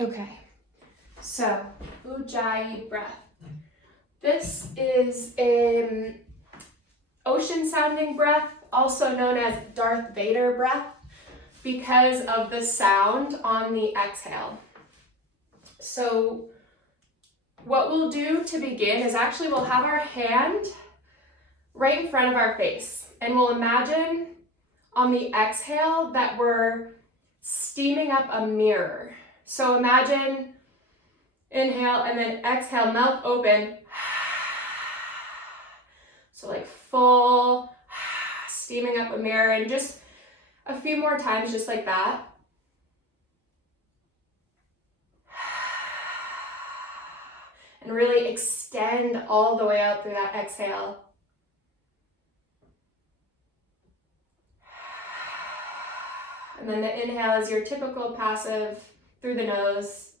Okay, so Ujjayi breath. This is an ocean sounding breath, also known as Darth Vader breath, because of the sound on the exhale. So what we'll do to begin is actually we'll have our hand right in front of our face, and we'll imagine on the exhale that we're steaming up a mirror. So imagine inhale and then exhale, mouth open. So like full steaming up a mirror, and just a few more times just like that. And really extend all the way out through that exhale. And then the inhale is your typical passive through the nose.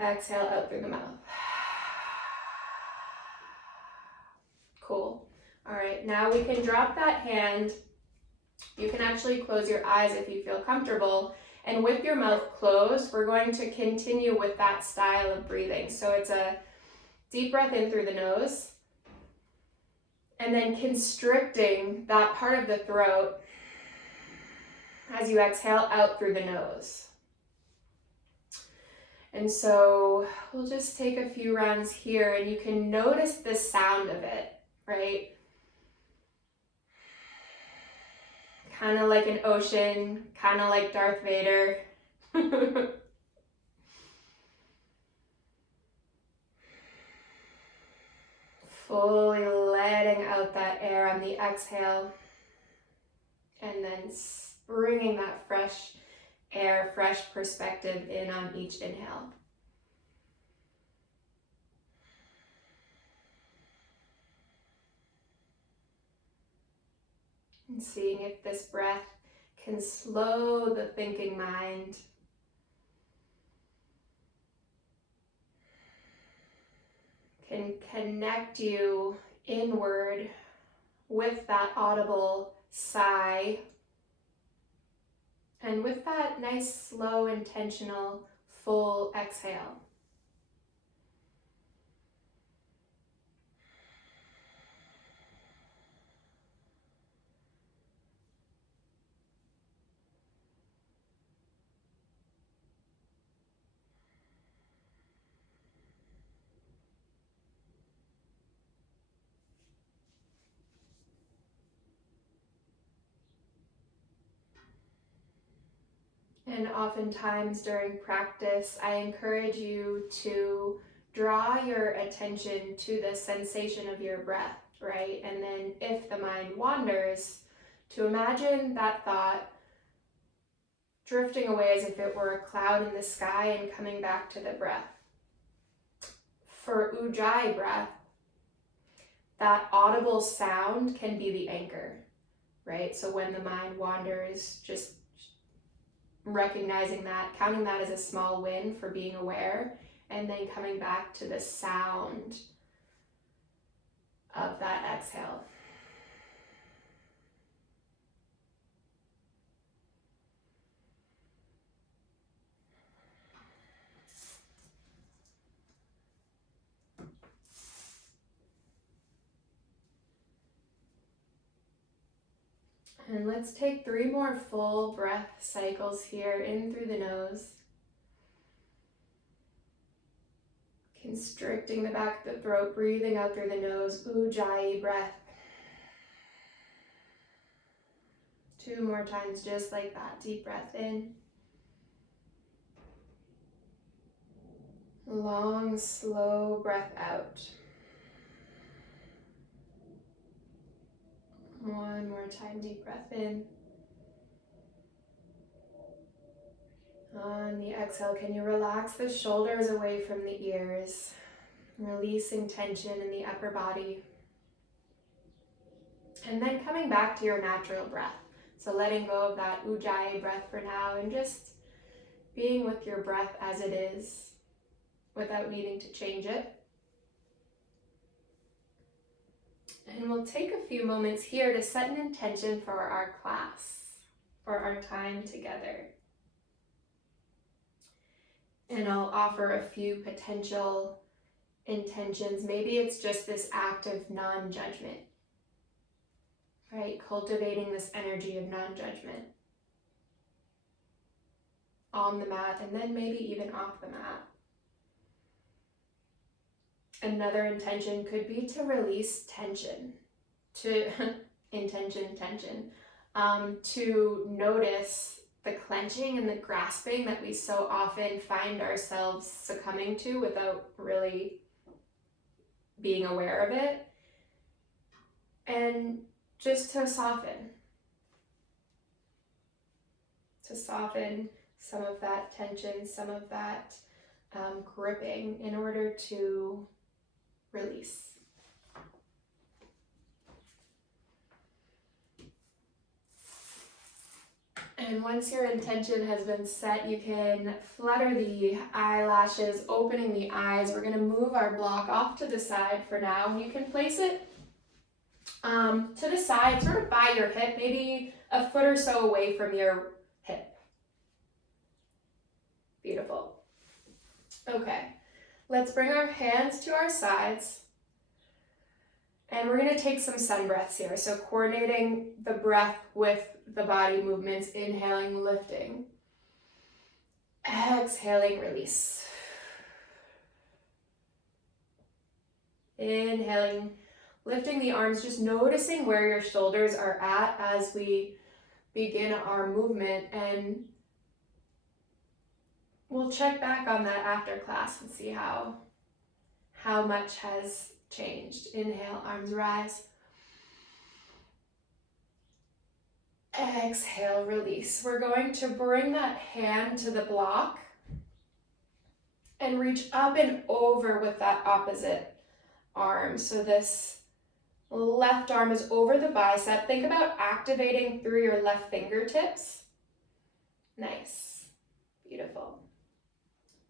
Exhale out through the mouth. Cool. All right, now we can drop that hand. You can actually close your eyes if you feel comfortable. And with your mouth closed, we're going to continue with that style of breathing. So it's a deep breath in through the nose, and then constricting that part of the throat as you exhale out through the nose. And so we'll just take a few rounds here, and you can notice the sound of it, right? Kind of like an ocean, kind of like Darth Vader. Fully letting out that air on the exhale, and then bringing that fresh air, fresh perspective in on each inhale. And seeing if this breath can slow the thinking mind. Can connect you inward with that audible sigh, and with that nice, slow, intentional, full exhale. And oftentimes during practice, I encourage you to draw your attention to the sensation of your breath, right? And then if the mind wanders, to imagine that thought drifting away as if it were a cloud in the sky and coming back to the breath. For Ujjayi breath, that audible sound can be the anchor, right? So when the mind wanders, just recognizing that, counting that as a small win for being aware, and then coming back to the sound of that exhale. And let's take 3 more full breath cycles here, in through the nose. Constricting the back of the throat, breathing out through the nose, Ujjayi breath. 2 more times just like that, deep breath in. Long, slow breath out. 1 more time, deep breath in. On the exhale, can you relax the shoulders away from the ears, releasing tension in the upper body. And then coming back to your natural breath. So letting go of that Ujjayi breath for now, and just being with your breath as it is, without needing to change it. And we'll take a few moments here to set an intention for our class, for our time together. And I'll offer a few potential intentions. Maybe it's just this act of non-judgment, right? Cultivating this energy of non-judgment on the mat and then maybe even off the mat. Another intention could be to release tension, to to notice the clenching and the grasping that we so often find ourselves succumbing to without really being aware of it, and just to soften some of that tension, some of that gripping in order to release. And once your intention has been set, you can flutter the eyelashes, opening the eyes. We're going to move our block off to the side for now. You can place it to the side, sort of by your hip, maybe a foot or so away from your hip. Beautiful. Okay, let's bring our hands to our sides. And we're going to take some sun breaths here. So coordinating the breath with the body movements, inhaling, lifting. Exhaling, release. Inhaling, lifting the arms, just noticing where your shoulders are at as we begin our movement. And we'll check back on that after class and see how much has changed. Inhale, arms rise. Exhale, release. We're going to bring that hand to the block and reach up and over with that opposite arm. So this left arm is over the bicep. Think about activating through your left fingertips. Nice. Beautiful.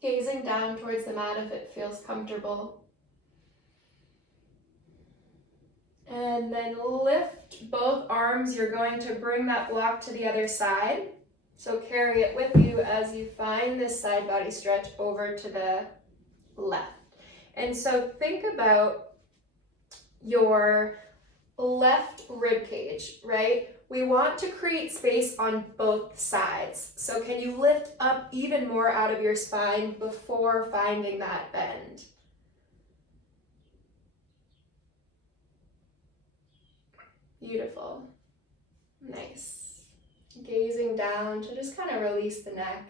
Gazing down towards the mat if it feels comfortable. And then lift both arms. You're going to bring that block to the other side. So carry it with you as you find this side body stretch over to the left. And so think about your left rib cage, right? We want to create space on both sides. So can you lift up even more out of your spine before finding that bend? Beautiful. Nice. Gazing down to just kind of release the neck.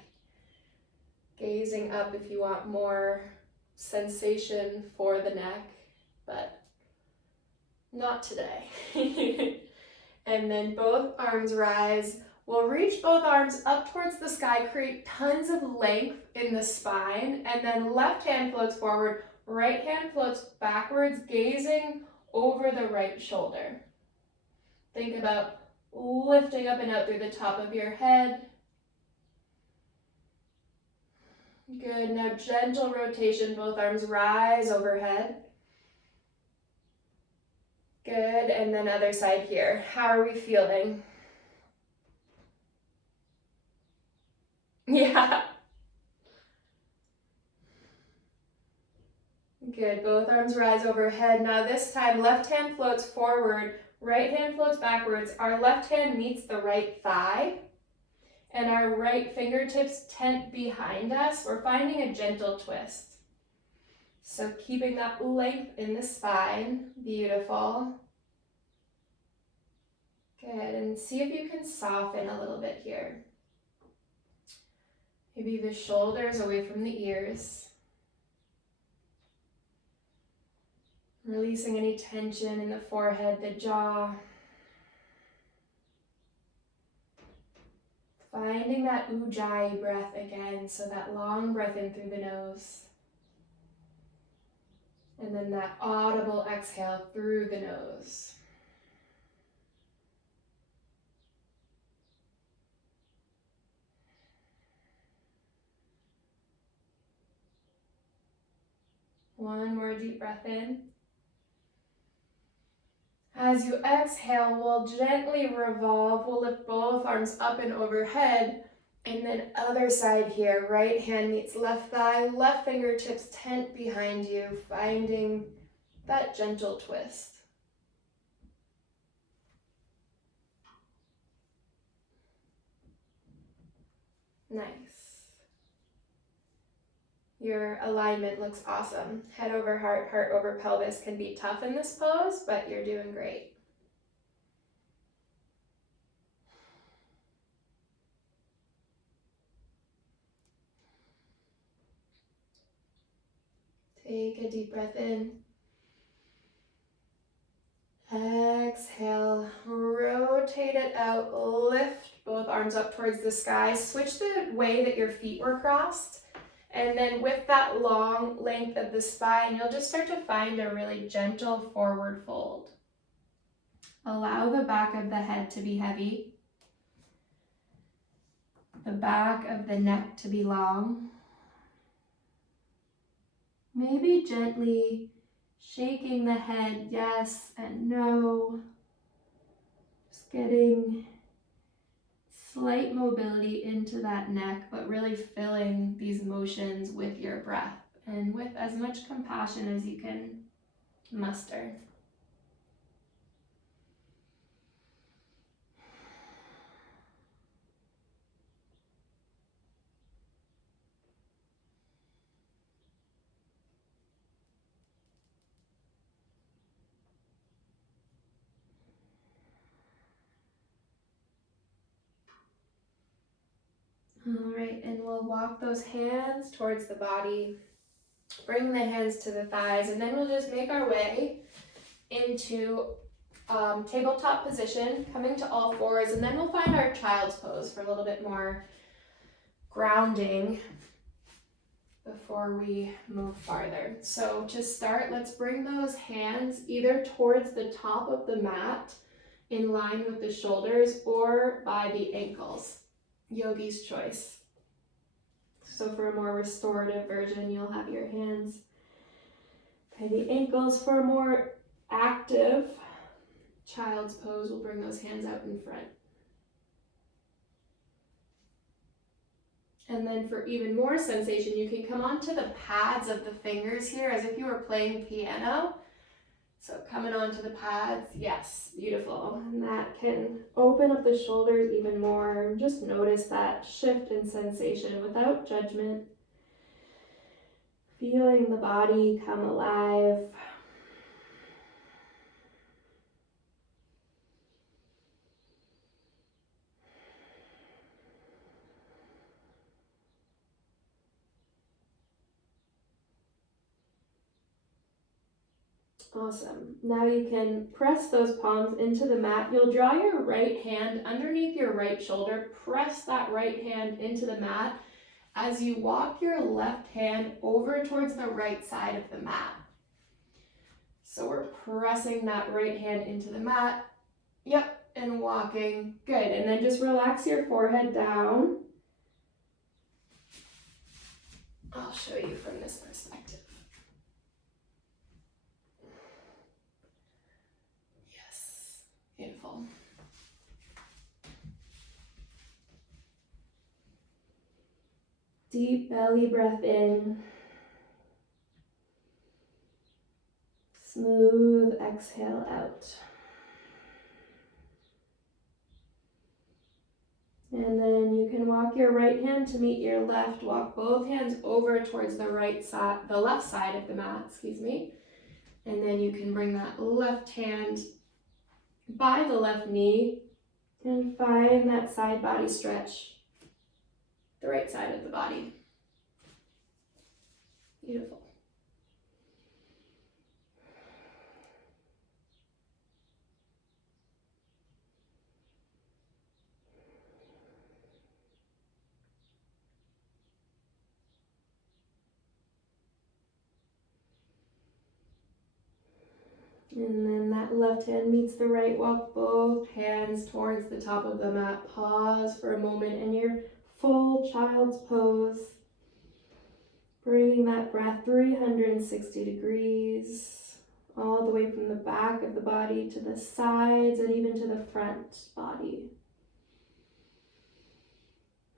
Gazing up if you want more sensation for the neck, but not today. And then both arms rise. We'll reach both arms up towards the sky, create tons of length in the spine, and then left hand floats forward, right hand floats backwards, gazing over the right shoulder. Think about lifting up and out through the top of your head. Good, now gentle rotation, both arms rise overhead. Good, and then other side here. How are we feeling? Yeah. Good, both arms rise overhead. Now this time, left hand floats forward, right hand floats backwards. Our left hand meets the right thigh, and our right fingertips tent behind us. We're finding a gentle twist. So keeping that length in the spine. Beautiful. Good, and see if you can soften a little bit here. Maybe the shoulders away from the ears. Releasing any tension in the forehead, the jaw. Finding that Ujjayi breath again, so that long breath in through the nose. And then that audible exhale through the nose. One more deep breath in. As you exhale, we'll gently revolve. We'll lift both arms up and overhead. And then other side here, right hand meets left thigh, left fingertips tent behind you, finding that gentle twist. Nice. Your alignment looks awesome. Head over heart, heart over pelvis can be tough in this pose, but you're doing great. Take a deep breath in. Exhale, rotate it out, lift both arms up towards the sky. Switch the way that your feet were crossed. And then with that long length of the spine, you'll just start to find a really gentle forward fold. Allow the back of the head to be heavy, the back of the neck to be long. Maybe gently shaking the head yes and no. Just getting slight mobility into that neck, but really filling these motions with your breath and with as much compassion as you can muster. All right, and we'll walk those hands towards the body. Bring the hands to the thighs, and then we'll just make our way into tabletop position, coming to all fours, and then we'll find our child's pose for a little bit more grounding before we move farther. So to start, let's bring those hands either towards the top of the mat in line with the shoulders or by the ankles. Yogi's choice. So for a more restorative version, you'll have your hands by the ankles. For a more active child's pose, we'll bring those hands out in front. And then for even more sensation, you can come onto the pads of the fingers here as if you were playing piano. So coming onto the pads, yes, beautiful. And that can open up the shoulders even more. Just notice that shift in sensation without judgment. Feeling the body come alive. Awesome. Now you can press those palms into the mat. You'll draw your right hand underneath your right shoulder. Press that right hand into the mat as you walk your left hand over towards the right side of the mat. So we're pressing that right hand into the mat. Yep, and walking. Good. And then just relax your forehead down. I'll show you from this perspective. Beautiful. Deep belly breath in. Smooth exhale out. And then you can walk your right hand to meet your left. Walk both hands over towards the right side, the left side of the mat, And then you can bring that left hand by the left knee and find that side body stretch, the right side of the body. Beautiful. And then that left hand meets the right. Walk both hands towards the top of the mat. Pause for a moment in your full child's pose. Bringing that breath 360 degrees, all the way from the back of the body to the sides and even to the front body.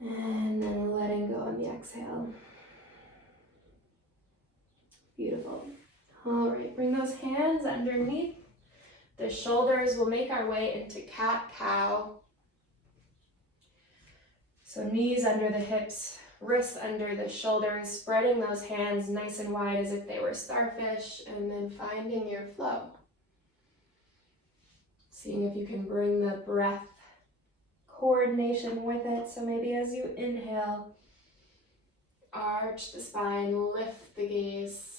And then letting go on the exhale. Beautiful. All right, bring those hands underneath the shoulders. We'll make our way into cat-cow. So knees under the hips, wrists under the shoulders, spreading those hands nice and wide as if they were starfish, and then finding your flow. Seeing if you can bring the breath coordination with it. So maybe as you inhale, arch the spine, lift the gaze.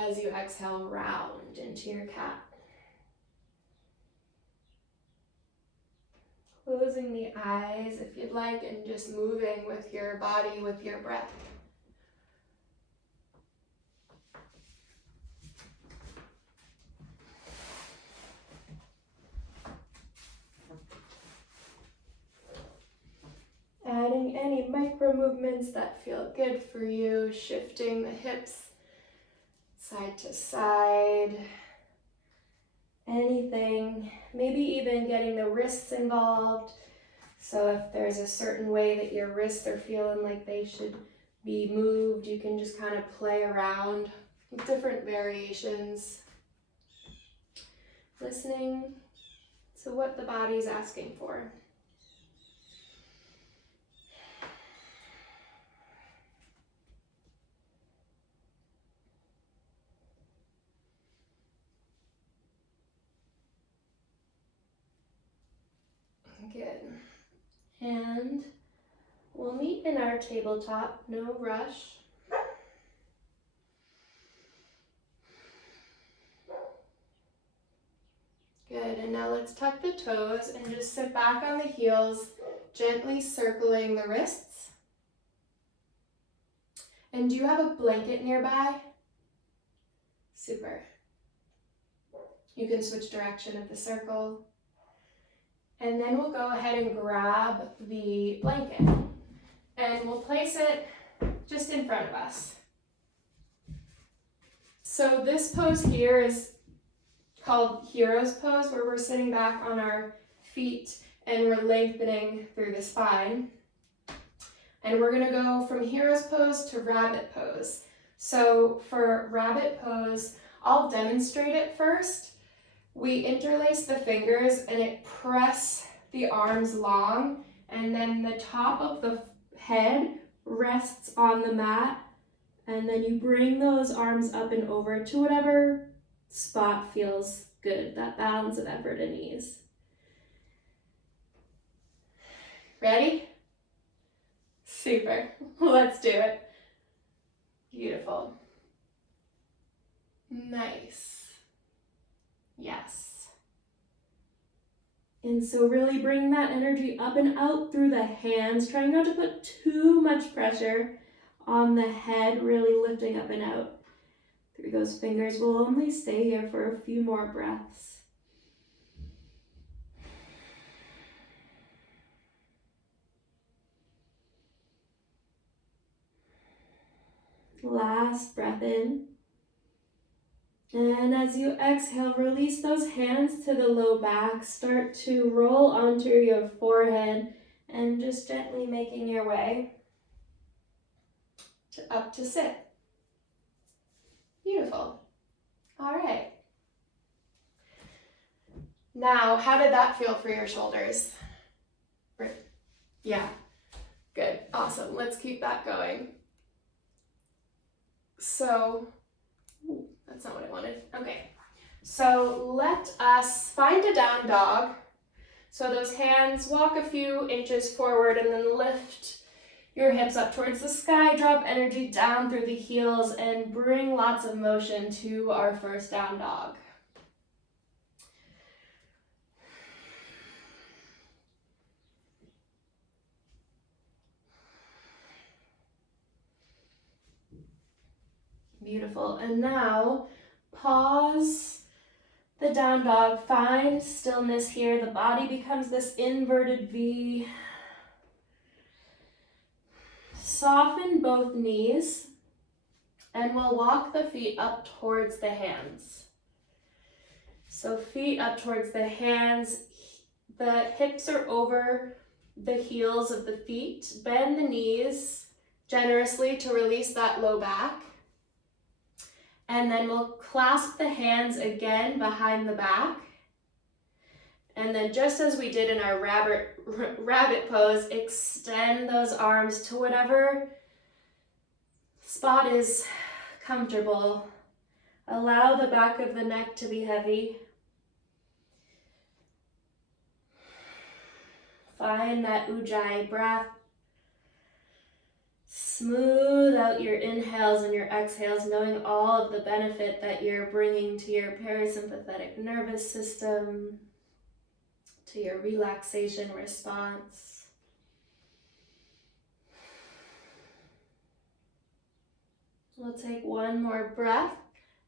As you exhale, round into your cat. Closing the eyes if you'd like, and just moving with your body, with your breath. Adding any micro movements that feel good for you, shifting the hips side to side, anything, maybe even getting the wrists involved. So if there's a certain way that your wrists are feeling like they should be moved, you can just kind of play around with different variations. Listening to what the body's asking for. Good. And we'll meet in our tabletop, no rush. Good, and now let's tuck the toes and just sit back on the heels, gently circling the wrists. And do you have a blanket nearby? Super. You can switch direction of the circle. And then we'll go ahead and grab the blanket and we'll place it just in front of us. So this pose here is called Hero's Pose, where we're sitting back on our feet and we're lengthening through the spine. And we're gonna go from Hero's Pose to Rabbit Pose. So for Rabbit Pose, I'll demonstrate it first. We interlace the fingers and it press the arms long, and then the top of the head rests on the mat, and then you bring those arms up and over to whatever spot feels good, that balance of effort and ease. Ready? Super. Let's do it. Beautiful. Nice. Yes. And so really bring that energy up and out through the hands, trying not to put too much pressure on the head, really lifting up and out through those fingers. We'll only stay here for a few more breaths. Last breath in. And as you exhale, release those hands to the low back. Start to roll onto your forehead and just gently making your way up to sit. Beautiful. All right. Now, how did that feel for your shoulders? Yeah. Good. Awesome. Let's keep that going. So, that's not what I wanted. Okay, so let us find a down dog. So those hands walk a few inches forward and then lift your hips up towards the sky. Drop energy down through the heels and bring lots of motion to our first down dog. Beautiful. And now pause the down dog. Find stillness here. The body becomes this inverted V. Soften both knees and we'll walk the feet up towards the hands. So feet up towards the hands. The hips are over the heels of the feet. Bend the knees generously to release that low back. And then we'll clasp the hands again behind the back. And then just as we did in our rabbit pose, extend those arms to whatever spot is comfortable. Allow the back of the neck to be heavy. Find that Ujjayi breath. Smooth out your inhales and your exhales, knowing all of the benefit that you're bringing to your parasympathetic nervous system, to your relaxation response. We'll take one more breath,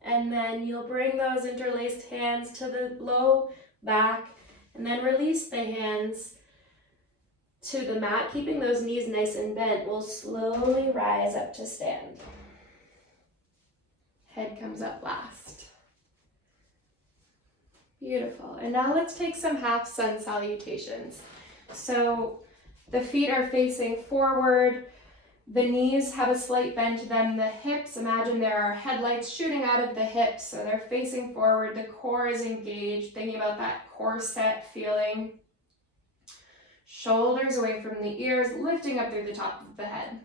and then you'll bring those interlaced hands to the low back, and then release the hands to the mat, keeping those knees nice and bent. We'll slowly rise up to stand. Head comes up last. Beautiful. And now let's take some half sun salutations. So the feet are facing forward. The knees have a slight bend to them. The hips, imagine there are headlights shooting out of the hips, so they're facing forward. The core is engaged, thinking about that corset feeling. Shoulders away from the ears, lifting up through the top of the head.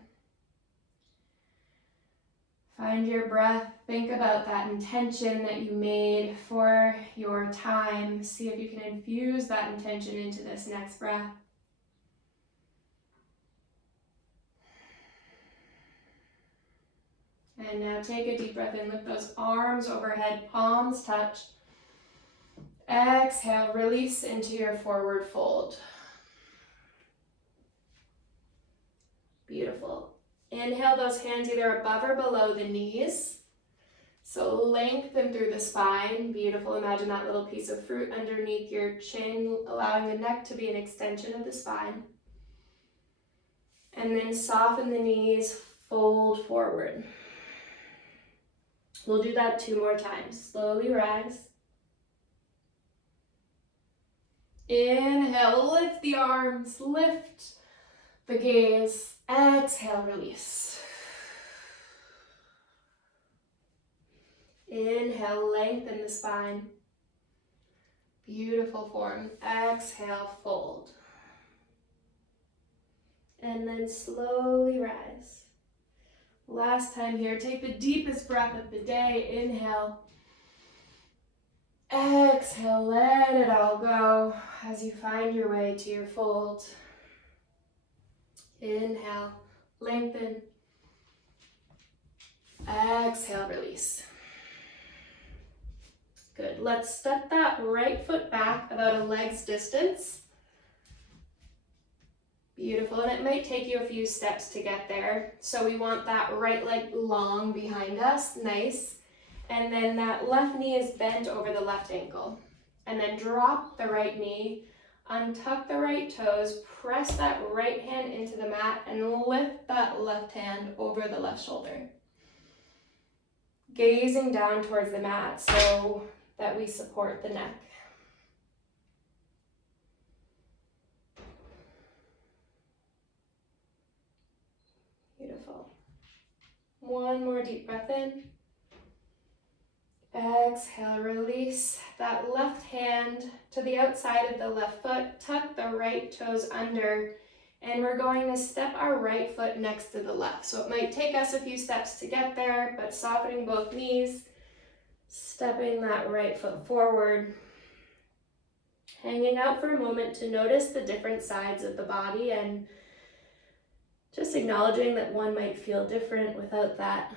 Find your breath. Think about that intention that you made for your time. See if you can infuse that intention into this next breath. And now take a deep breath in. Lift those arms overhead, palms touch. Exhale, release into your forward fold. Beautiful. Inhale those hands either above or below the knees. So lengthen through the spine. Beautiful. Imagine that little piece of fruit underneath your chin, allowing the neck to be an extension of the spine. And then soften the knees, fold forward. We'll do that 2 more times. Slowly rise. Inhale, lift the arms, lift the gaze. Exhale, release. Inhale, lengthen the spine. Beautiful form. Exhale, fold. And then slowly rise. Last time here, take the deepest breath of the day. Inhale. Exhale, let it all go as you find your way to your fold. Inhale, lengthen. Exhale, release. Good. Let's step that right foot back about a leg's distance. Beautiful. And it might take you a few steps to get there. So we want that right leg long behind us. Nice. And then that left knee is bent over the left ankle. And then drop the right knee. Untuck the right toes, press that right hand into the mat, and lift that left hand over the left shoulder. Gazing down towards the mat so that we support the neck. Beautiful. One more deep breath in. Exhale, release that left hand to the outside of the left foot. Tuck the right toes under, and we're going to step our right foot next to the left. So it might take us a few steps to get there, but softening both knees, stepping that right foot forward, hanging out for a moment to notice the different sides of the body and just acknowledging that one might feel different without that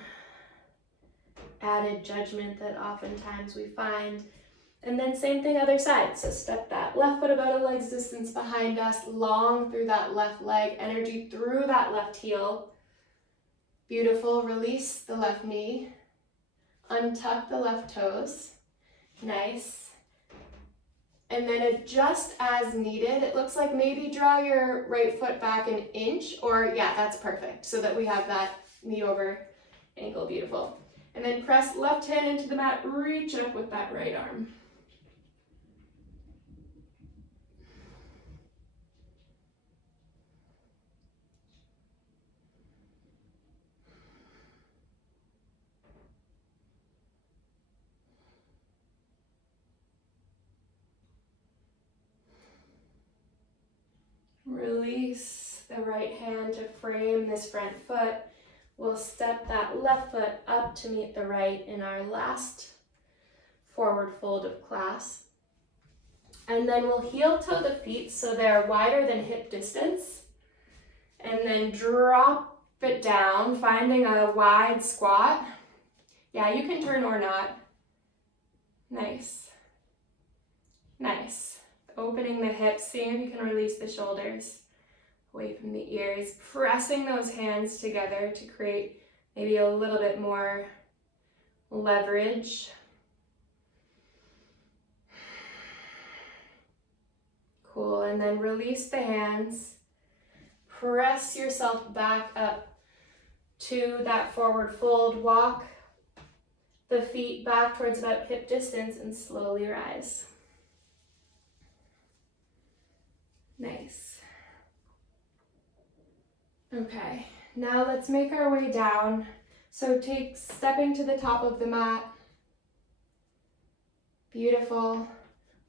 added judgment that oftentimes we find. And then same thing other side. So step that left foot about a leg's distance behind us, long through that left leg, energy through that left heel. Beautiful. Release the left knee. Untuck the left toes. Nice. And then adjust as needed. It looks like maybe draw your right foot back an inch, or yeah, that's perfect. So that we have that knee over ankle. Beautiful. And then press left hand into the mat, reach up with that right arm. release the right hand to frame this front foot. We'll step that left foot up to meet the right in our last forward fold of class. And then we'll heel toe the feet so they're wider than hip distance. And then drop it down, finding a wide squat. Yeah, you can turn or not. Nice. Nice. Opening the hips, seeing if you can release the shoulders away from the ears, pressing those hands together to create maybe a little bit more leverage. Cool, and then release the hands. Press yourself back up to that forward fold. Walk the feet back towards about hip distance and slowly rise. Nice. Okay, now let's make our way down. So stepping to the top of the mat. Beautiful.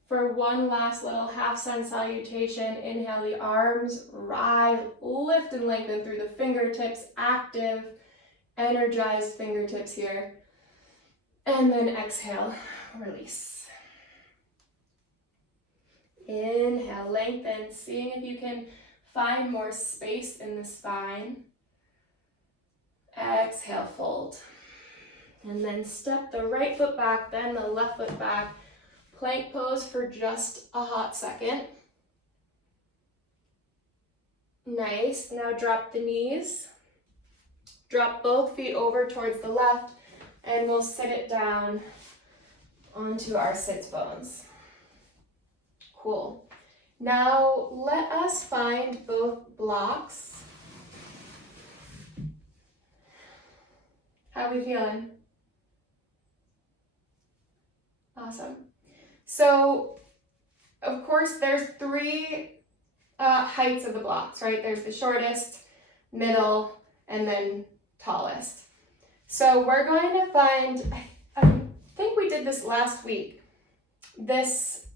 For one last little half sun salutation, inhale the arms, rise, lift and lengthen through the fingertips, active, energized fingertips here. And then exhale, release. Inhale, lengthen, seeing if you can find more space in the spine. Exhale, fold. And then step the right foot back, then the left foot back. Plank pose for just a hot second. Nice, now drop the knees. Drop both feet over towards the left, and we'll sit it down onto our sits bones. Cool. Now let us find both blocks. How are we feeling? Awesome. So, of course, there's three heights of the blocks, right? There's the shortest, middle, and then tallest. So we're going to find, I think we did this last week, this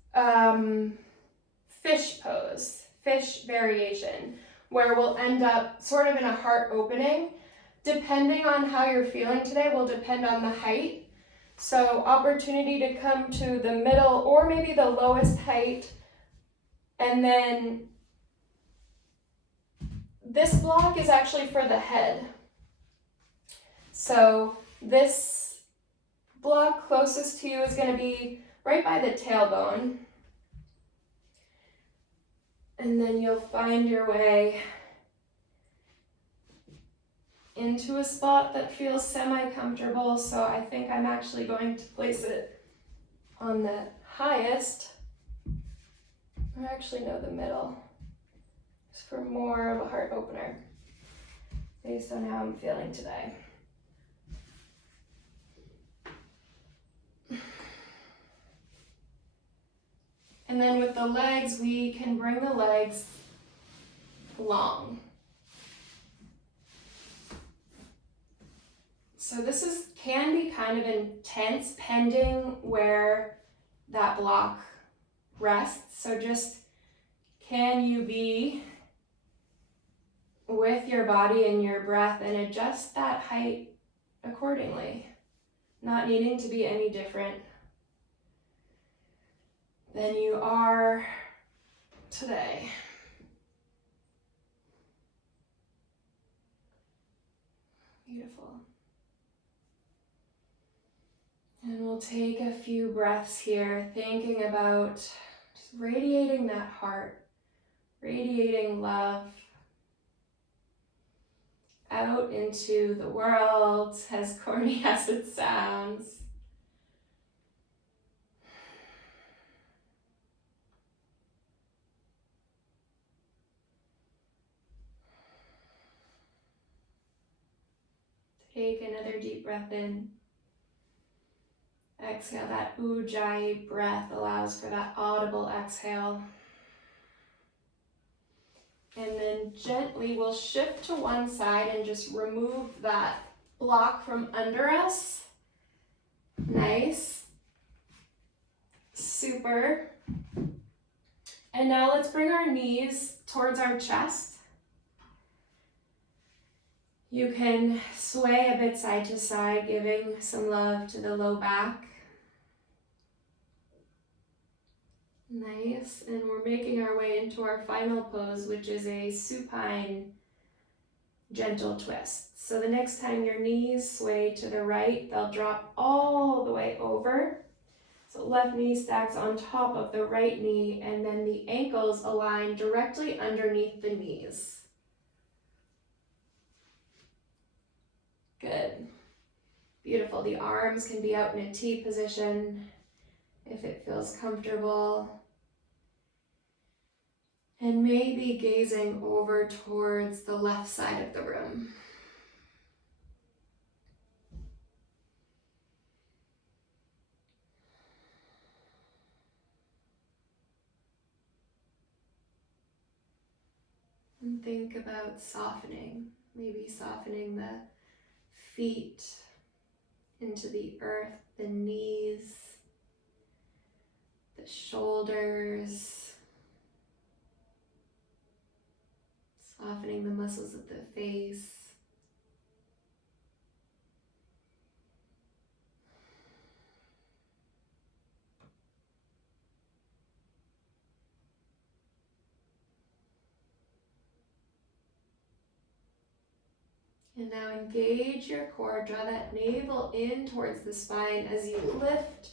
fish pose, fish variation, where we'll end up sort of in a heart opening. Depending on how you're feeling today will depend on the height. So opportunity to come to the middle or maybe the lowest height. And then this block is actually for the head. So this block closest to you is going to be right by the tailbone. And then you'll find your way into a spot that feels semi-comfortable. So I think I'm actually going to place it on the highest, or actually no, the middle, just for more of a heart opener based on how I'm feeling today. And then with the legs, we can bring the legs long. So this can be kind of intense pending where that block rests. So just can you be with your body and your breath and adjust that height accordingly, not needing to be any different than you are today. Beautiful. And we'll take a few breaths here, thinking about just radiating that heart, radiating love out into the world, as corny as it sounds. Take another deep breath in. Exhale, that Ujjayi breath allows for that audible exhale. And then gently we'll shift to one side and just remove that block from under us. Nice. Super. And now let's bring our knees towards our chest. You can sway a bit side to side, giving some love to the low back. Nice, and we're making our way into our final pose, which is a supine gentle twist. So the next time your knees sway to the right, they'll drop all the way over. So left knee stacks on top of the right knee, and then the ankles align directly underneath the knees. Good. Beautiful. The arms can be out in a T position if it feels comfortable. And maybe gazing over towards the left side of the room. And think about softening, maybe softening the feet into the earth, the knees, the shoulders, softening the muscles of the face. And now engage your core, draw that navel in towards the spine as you lift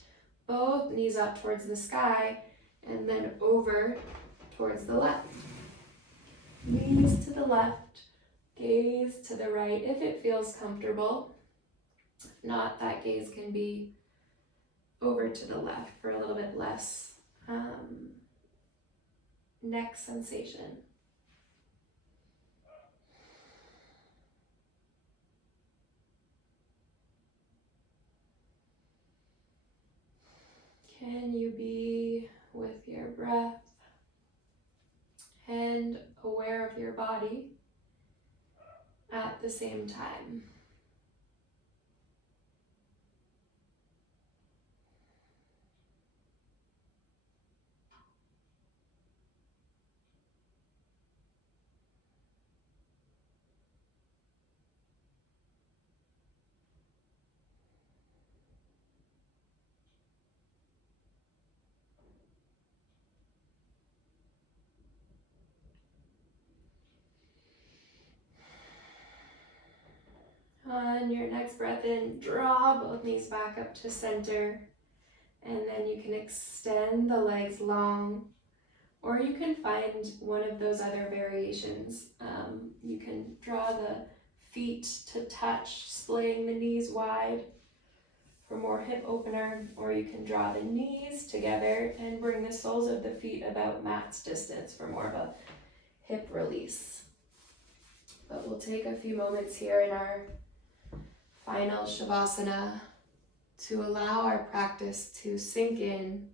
both knees up towards the sky and then over towards the left. Knees to the left, gaze to the right if it feels comfortable. If not, that gaze can be over to the left for a little bit less neck sensation. Can you be with your breath and aware of your body at the same time? On your next breath in, draw both knees back up to center, and then you can extend the legs long, or you can find one of those other variations. You can draw the feet to touch, splaying the knees wide for more hip opener, or you can draw the knees together and bring the soles of the feet about mat's distance for more of a hip release. But we'll take a few moments here in our final Shavasana to allow our practice to sink in.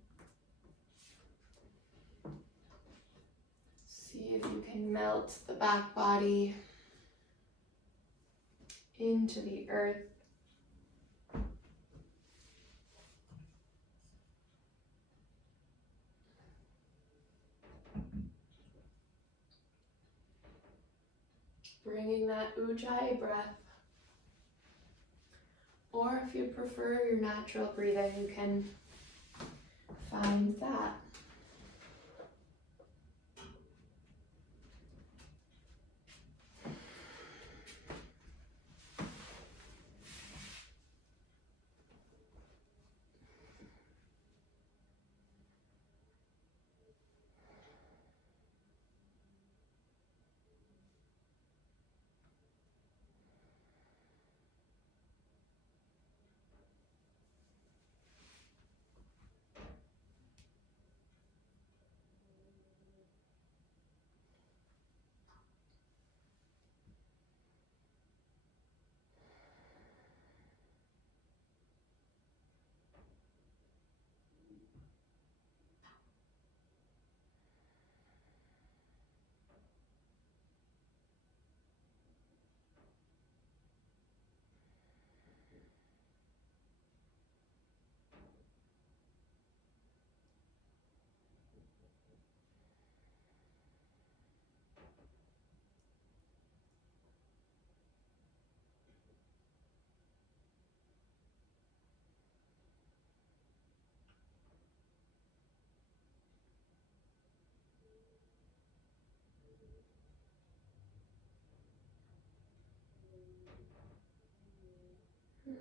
See if you can melt the back body into the earth. Bringing that Ujjayi breath. Or if you prefer your natural breathing, you can find that.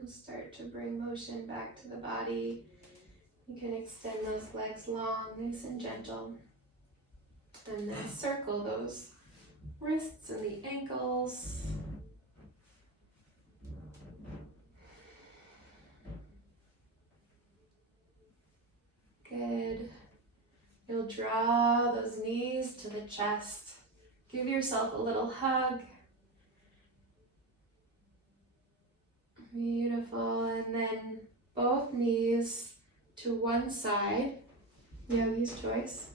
Start to bring motion back to the body. You can extend those legs long, nice and gentle. And then circle those wrists and the ankles. Good. You'll draw those knees to the chest. Give yourself a little hug. Beautiful. And then both knees to one side. Yogi's choice.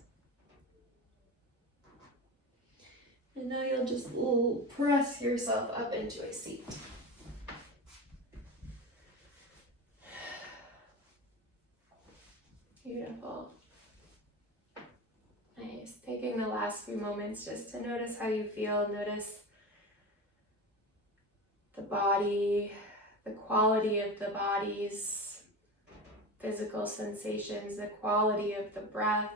And now you'll just press yourself up into a seat. Beautiful. Nice. Taking the last few moments just to notice how you feel. Notice the body, the quality of the body's physical sensations, the quality of the breath,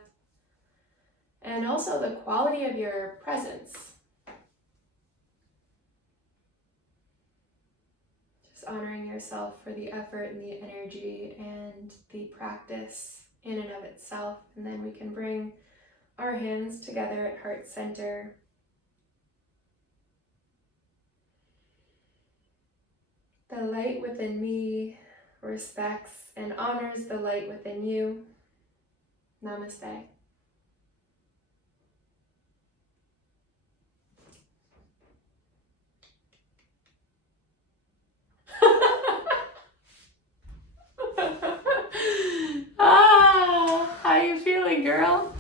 and also the quality of your presence. Just honoring yourself for the effort and the energy and the practice in and of itself. And then we can bring our hands together at heart center. The light within me respects and honors the light within you. Namaste. How you feeling, girl?